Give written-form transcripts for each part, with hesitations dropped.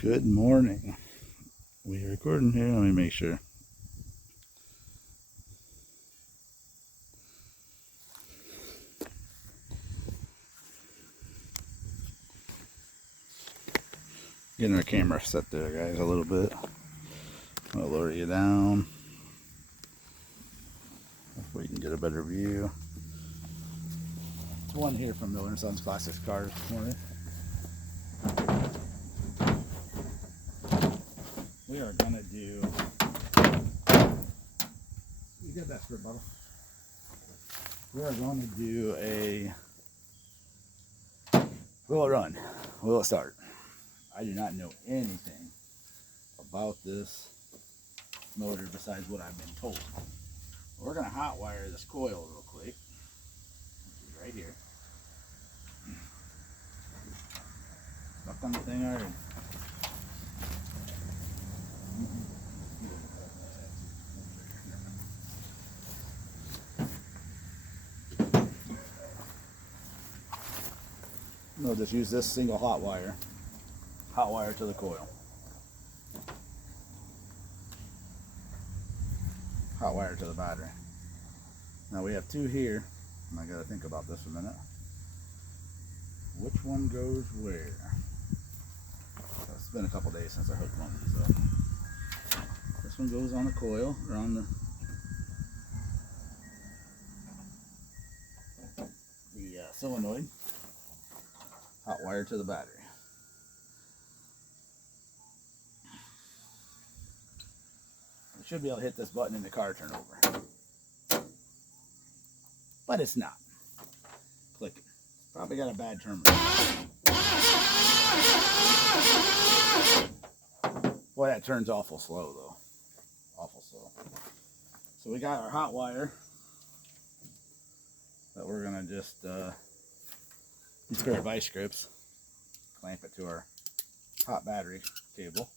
Good morning. We are recording here. Let me make sure. Getting our camera set there, guys, a little bit. I'll lower you down. Hopefully you can get a better view. It's one here from Miller & Sons Classics Cars this morning. We are going to do... You get that script bottle? We are going to do a... Will it run? Will it start? I do not know anything about this motor besides what I've been told. We're going to hot wire this coil real quick, which is right here. Stuck on the thing already. We'll just use this single hot wire to the coil. Hot wire to the battery. Now we have two here, and I gotta think about this a minute. Which one goes where? So it's been a couple days since I hooked one of these up. This one goes on the coil, or on the solenoid. Hot wire to the battery. We should be able to hit this button and the car turn over. But it's not. Click it. Probably got a bad terminal. Boy, that turns awful slow though. Awful slow. So we got our hot wire that we're gonna just use a pair of vice grips, clamp it to our hot battery cable.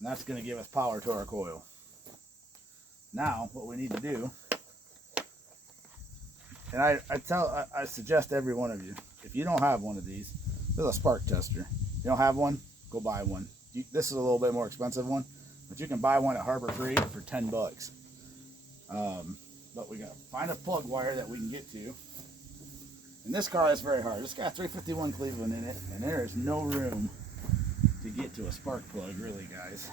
And that's going to give us power to our coil. Now, what we need to do, and I suggest every one of you, if you don't have one of these, there's a spark tester. If you don't have one, go buy one. This is a little bit more expensive one, but you can buy one at Harbor Freight for 10 bucks. But we got to find a plug wire that we can get to. In this car, that's very hard. This got 351 Cleveland in it, and there is no room to get to a spark plug, really, guys.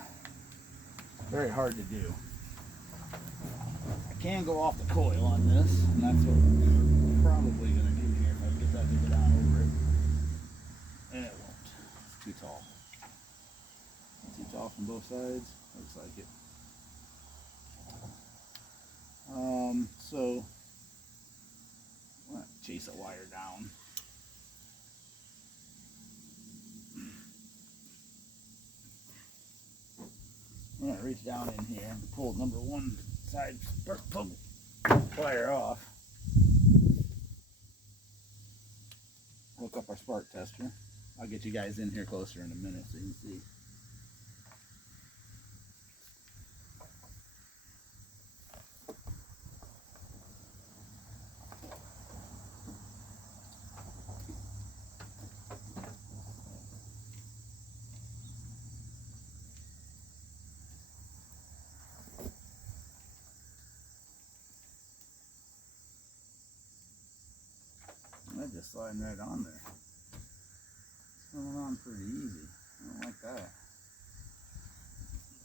Very hard to do. I can go off the coil on this, and that's what we're probably going to do here if I can get that to go down over it. And it won't. It's too tall. Too tall from both sides. Looks like it. So I'm going to chase a wire down. I'm going to reach down in here and pull number one side spark plug wire off. Hook up our spark tester. I'll get you guys in here closer in a minute so you can see. That just sliding right on there. It's going on pretty easy. I don't like that.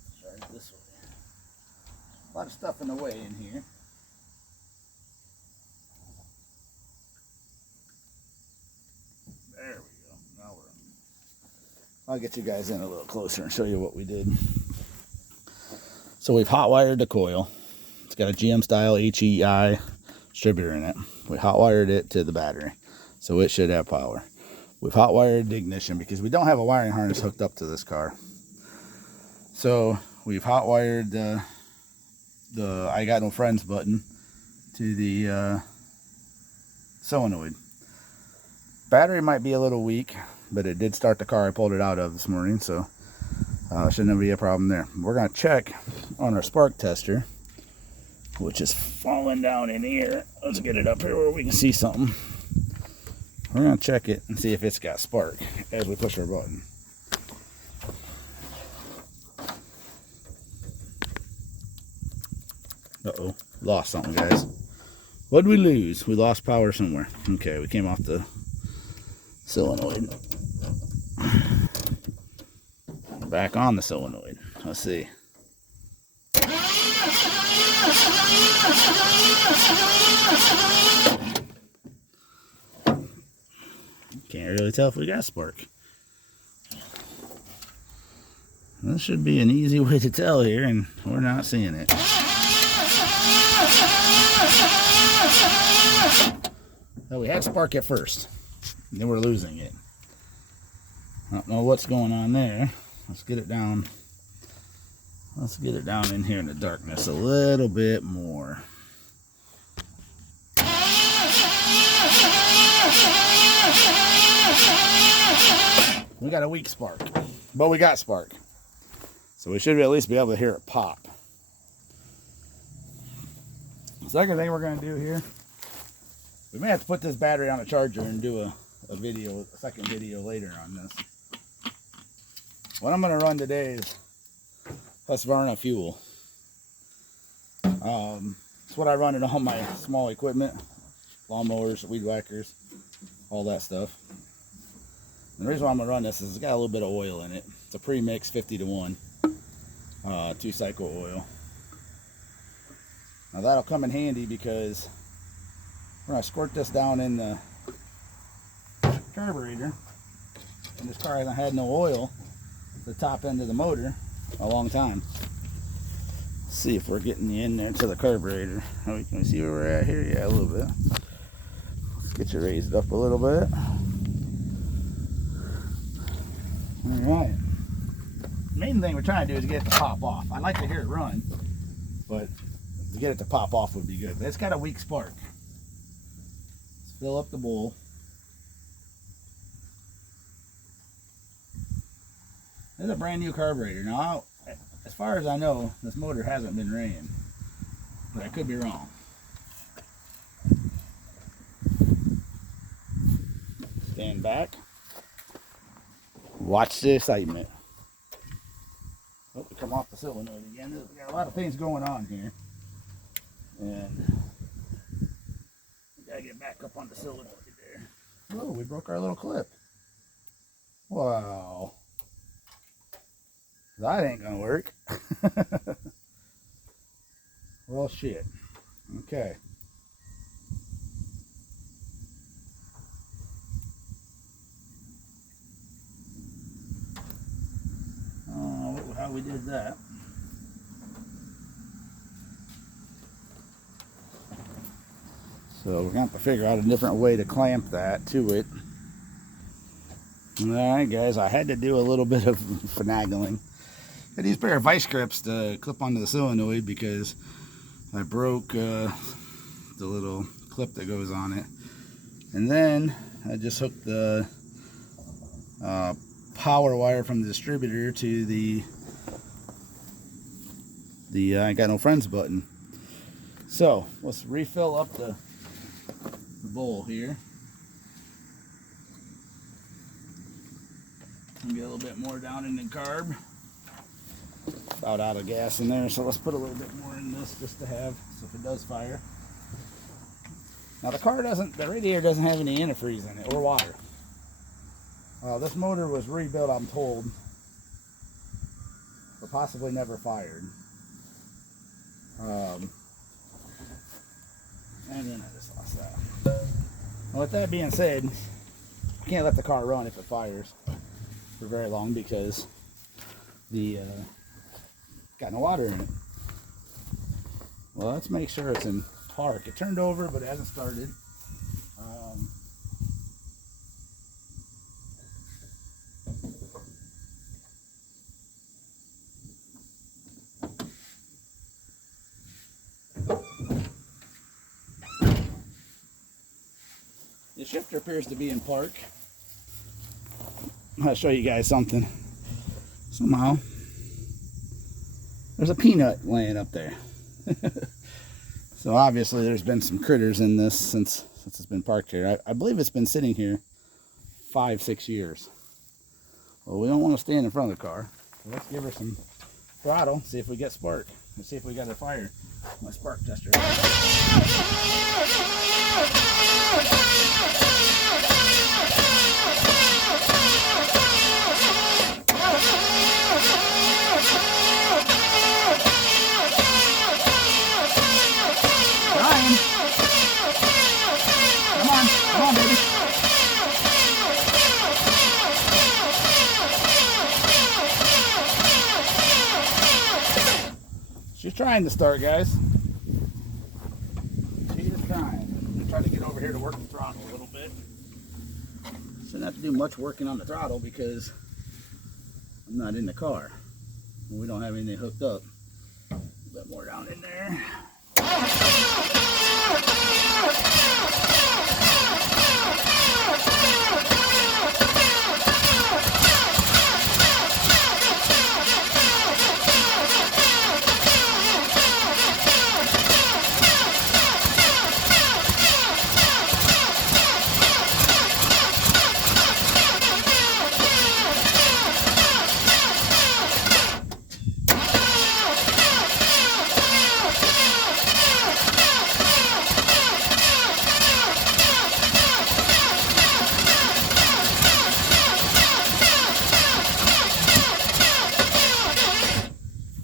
Let's try it this way. A lot of stuff in the way in here. There we go. Now we're on. I'll get you guys in a little closer and show you what we did. So we've hot wired the coil. It's got a GM style HEI distributor in it. We hot wired it to the battery, so it should have power. We've hot wired the ignition because we don't have a wiring harness hooked up to this car. So we've hot wired the I got no friends button to the solenoid. Battery might be a little weak, but it did start the car I pulled it out of this morning, so shouldn't be a problem there. We're going to check on our spark tester which is falling down in here. Let's get it up here where we can see something. We're gonna check it and see if it's got spark as we push our button. Uh-oh, lost something, guys. What did we lose? We lost power somewhere. Okay, we came off the solenoid. Back on the solenoid. Let's see. Can't really tell if we got spark. This should be an easy way to tell here, and we're not seeing it. Well, we had spark at first, and then we're losing it. I don't know what's going on there. Let's get it down. Let's get it down in here in the darkness a little bit more. We got a weak spark, but we got spark. So we should at least be able to hear it pop. The second thing we're going to do here, we may have to put this battery on a charger and do a second video later on this. What I'm going to run today is Husqvarna fuel. It's what I run in all my small equipment, lawnmowers, weed whackers, all that stuff. And the reason why I'm going to run this is it's got a little bit of oil in it. It's a pre-mix 50-to-1, 2-cycle oil. Now that'll come in handy because we're going to squirt this down in the carburetor. And this car hasn't had no oil at the top end of the motor a long time. Let's see if we're getting in there to the carburetor. Can we see where we're at here? Yeah, a little bit. Let's get you raised up a little bit. Alright. The main thing we're trying to do is get it to pop off. I'd like to hear it run, but to get it to pop off would be good. But it's got a weak spark. Let's fill up the bowl. This is a brand new carburetor. Now, as far as I know, this motor hasn't been ran, but I could be wrong. Stand back. Watch the excitement. Oh, we come off the solenoid again. We got a lot of things going on here. And we gotta get back up on the solenoid there. Oh, we broke our little clip. Wow. That ain't gonna work. Well, shit. Okay. How we did that. So we're going to have to figure out a different way to clamp that to it. Alright guys, I had to do a little bit of finagling. I used a pair of vice grips to clip onto the solenoid because I broke the little clip that goes on it. And then I just hooked the power wire from the distributor to the I got no friends button. So let's refill up the bowl here and get a little bit more down in the carb. About out of gas in there, so let's put a little bit more in this just to have, so if it does fire. Now the radiator doesn't have any antifreeze in it or water. This motor was rebuilt, I'm told, but possibly never fired. And then I just lost that. Well, with that being said, you can't let the car run if it fires for very long because the got no water in it. Well, let's make sure it's in park. It turned over, but it hasn't started. The shifter appears to be in park. I'll show you guys something. Somehow there's a peanut laying up there. So obviously there's been some critters in this since it's been parked here. I believe it's been sitting here 5-6 years. Well, we don't want to stand in front of the car. So let's give her some throttle, see if we get spark. Let's see if we got a fire. My spark tester. Ryan. Come on, baby. She's trying to start, guys. She is trying. I'm trying to get over here to work the throttle a little bit. Shouldn't have to do much working on the throttle because I'm not in the car. We don't have anything hooked up. A bit more down in there.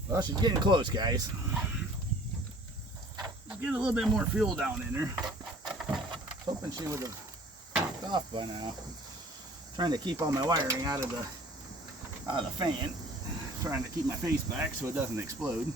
Well, she's getting close, guys. Let's get a little bit more fuel down in her. Hoping she would have popped off by now. Trying to keep all my wiring out of the fan. Trying to keep my face back so it doesn't explode.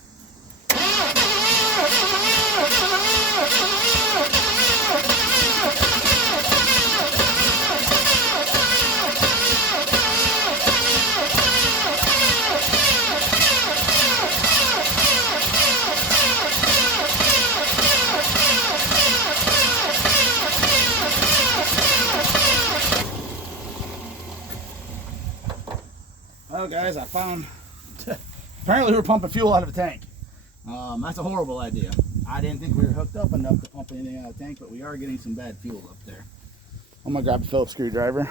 Well, guys, I found apparently we're pumping fuel out of a tank. That's a horrible idea. I didn't think we were hooked up enough to pump anything out of the tank, but we are getting some bad fuel up there. I'm gonna grab a Phillips screwdriver.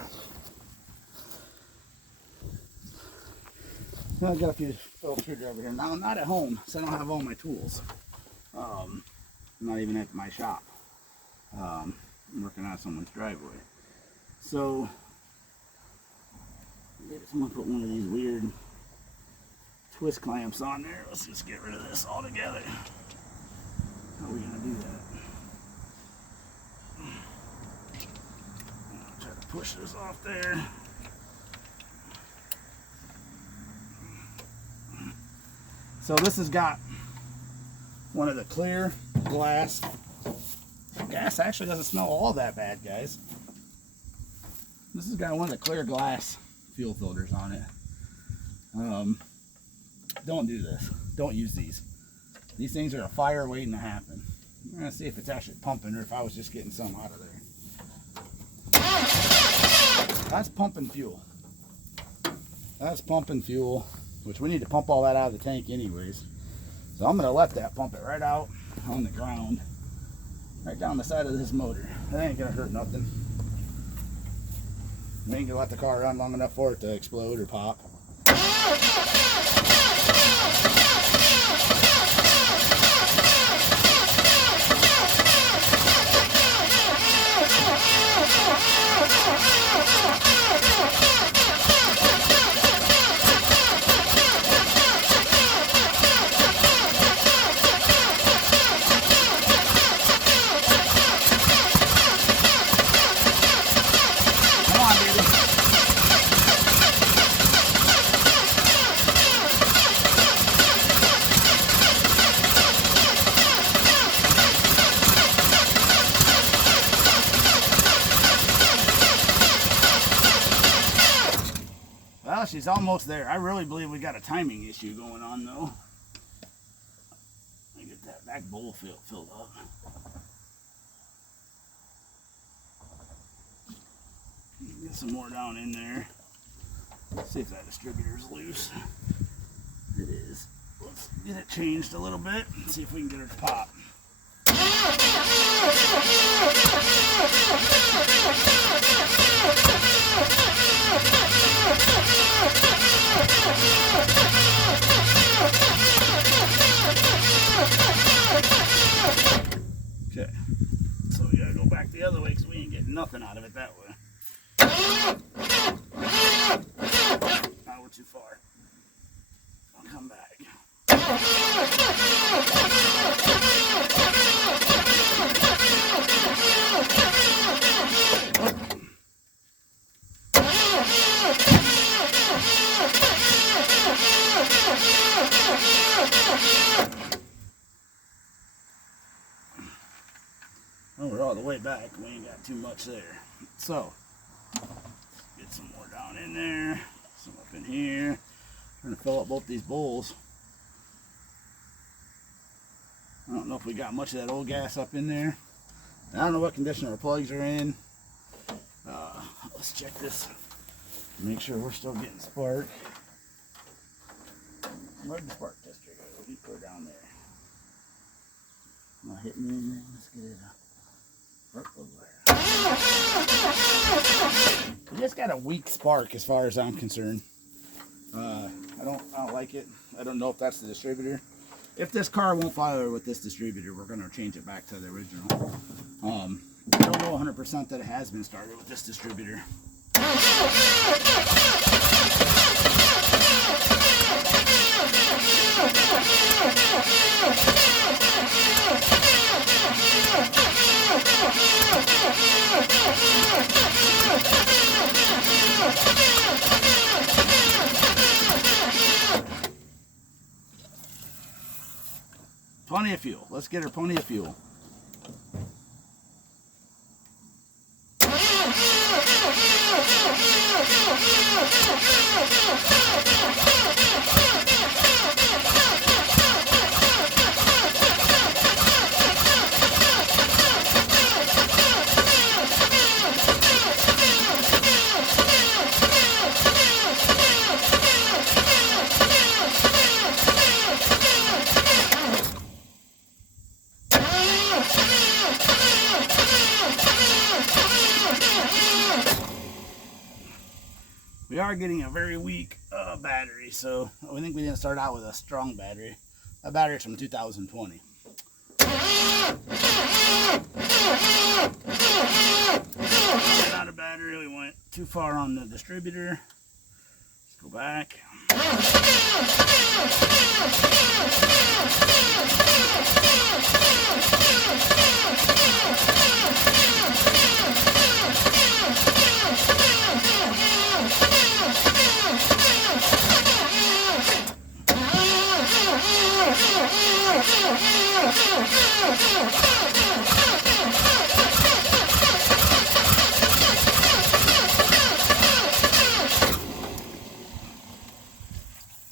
I've got a few Phillips screwdriver here. Now I'm not at home, so I don't have all my tools. I'm not even at my shop. I'm working on someone's driveway. So someone put one of these weird twist clamps on there. Let's just get rid of this altogether. How are we gonna do that? Try to push this off there. So this has got one of the clear glass. Gas actually doesn't smell all that bad, guys. This has got one of the clear glass fuel filters on it. Don't do this. Don't use these. These things are a fire waiting to happen. We're gonna see if it's actually pumping or if I was just getting some out of there. That's pumping fuel. That's pumping fuel, which we need to pump all that out of the tank anyways. So I'm gonna let that pump it right out on the ground, right down the side of this motor. That ain't gonna hurt nothing. We ain't gonna let the car run long enough for it to explode or pop. Well, she's almost there. I really believe we got a timing issue going on, though. Let me get that back bowl filled up. Get some more down in there. Let's see if that distributor's loose. It is. Let's get it changed a little bit and see if we can get her to pop. Okay, so we gotta go back the other way because we ain't getting nothing out of it that way. Now we're too far. I'll come back. Well, we're all the way back. We ain't got too much there. So, get some more down in there. Some up in here. Trying to fill up both these bowls. I don't know if we got much of that old gas up in there. I don't know what condition our plugs are in. Let's check this. Make sure we're still getting spark. Where'd the spark tester go? We put it down there. Not hitting anything. Let's get it up. We just got a weak spark as far as I'm concerned. I don't like it. I don't know if that's the distributor. If this car won't fire with this distributor, we're going to change it back to the original. I don't know 100% that it has been started with this distributor. Plenty of fuel. Let's get her plenty of fuel. We are getting a very weak battery, so I think we didn't start out with a strong battery. That battery's from 2020. Ran out of battery. We went too far on the distributor. Let's go back.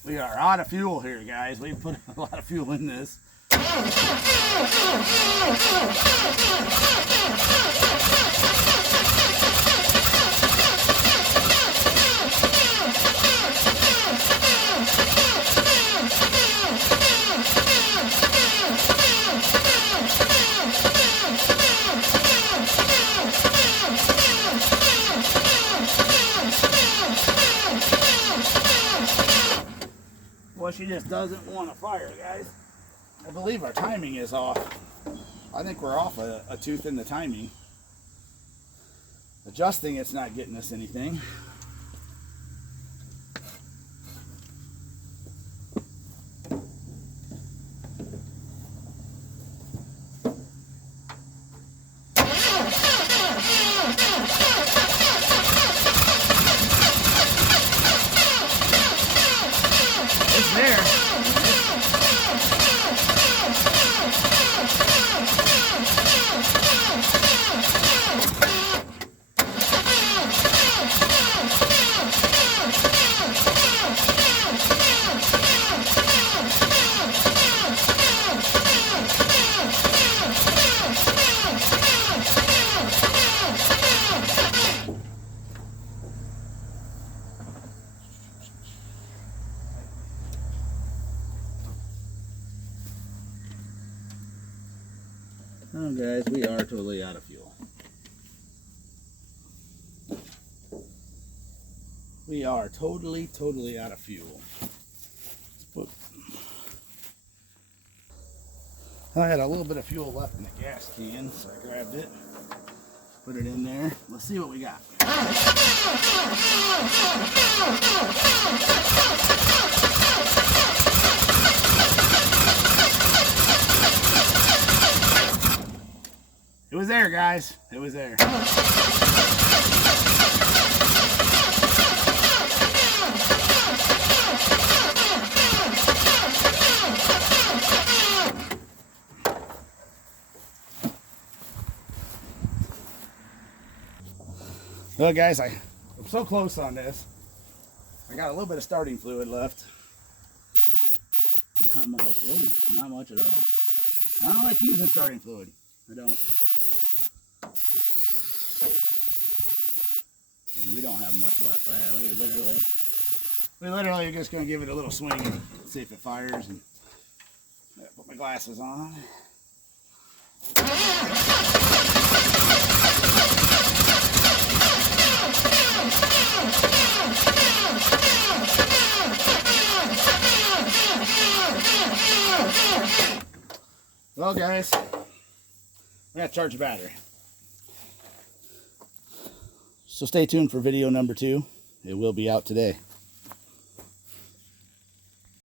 We are out of fuel here, guys. We put a lot of fuel in this. Well, she just doesn't want to fire, guys. I believe our timing is off. I think we're off a tooth in the timing. Adjusting, it's not getting us anything. It's there. Oh guys, we are totally out of fuel. We are totally out of fuel. I had a little bit of fuel left in the gas can, so I grabbed it, put it in there. Let's see what we got. It was there, guys. It was there. Well, guys, I'm so close on this. I got a little bit of starting fluid left. Not much. Oh, not much at all. I don't like using starting fluid. I don't. We don't have much left. We literally are just going to give it a little swing and see if it fires. And put my glasses on. Well, guys, I got to charge the battery. So stay tuned for video number 2. It will be out today.